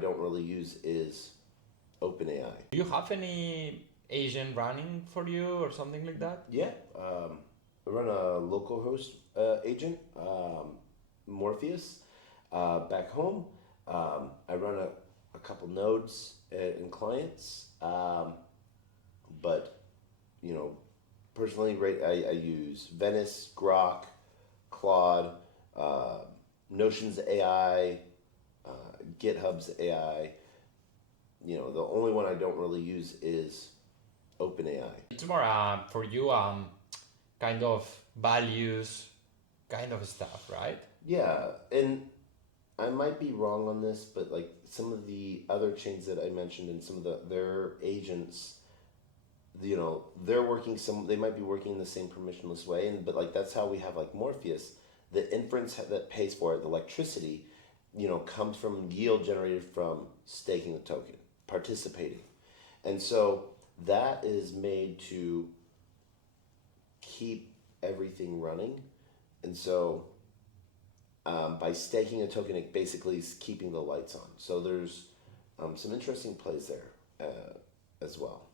don't really use is OpenAI. Do you have any agent running for you or something like that? Yeah, I run a localhost agent, Morpheus, back home. I run a couple nodes and clients, but you know, personally, right, I use Venice, Grok, Claude, Notion's AI, GitHub's AI. You know, the only one I don't really use is OpenAI. It's more for you kind of values kind of stuff, right? Yeah, and I might be wrong on this, but like some of the other chains that I mentioned and some of their agents, you know, they might be working in the same permissionless way, and but like that's how we have like Morpheus, the inference that pays for it, the electricity, you know, comes from yield generated from staking the token, participating, and so that is made to keep everything running, and so by staking a token, it basically is keeping the lights on. So there's some interesting plays there as well.